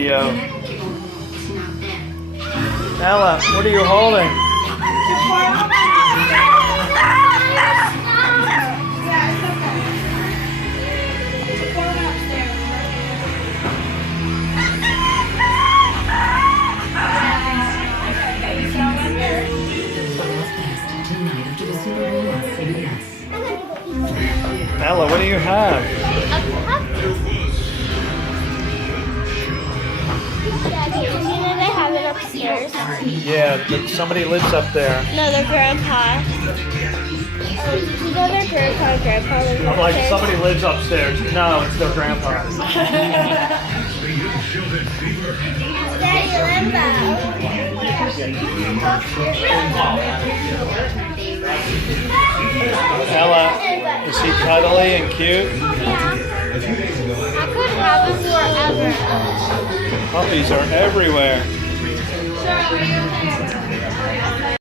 Video. Ella, what are you holding? Ella, what do you have? They have it upstairs. Yeah, somebody lives up there. No, their grandpa. You know their grandpa and grandpa live I'm like, upstairs? somebody lives upstairs. No, it's their grandpa. Daddy Limbo. Ella, is he cuddly and cute? Yeah. I could have him forever. Puppies are everywhere. Sure,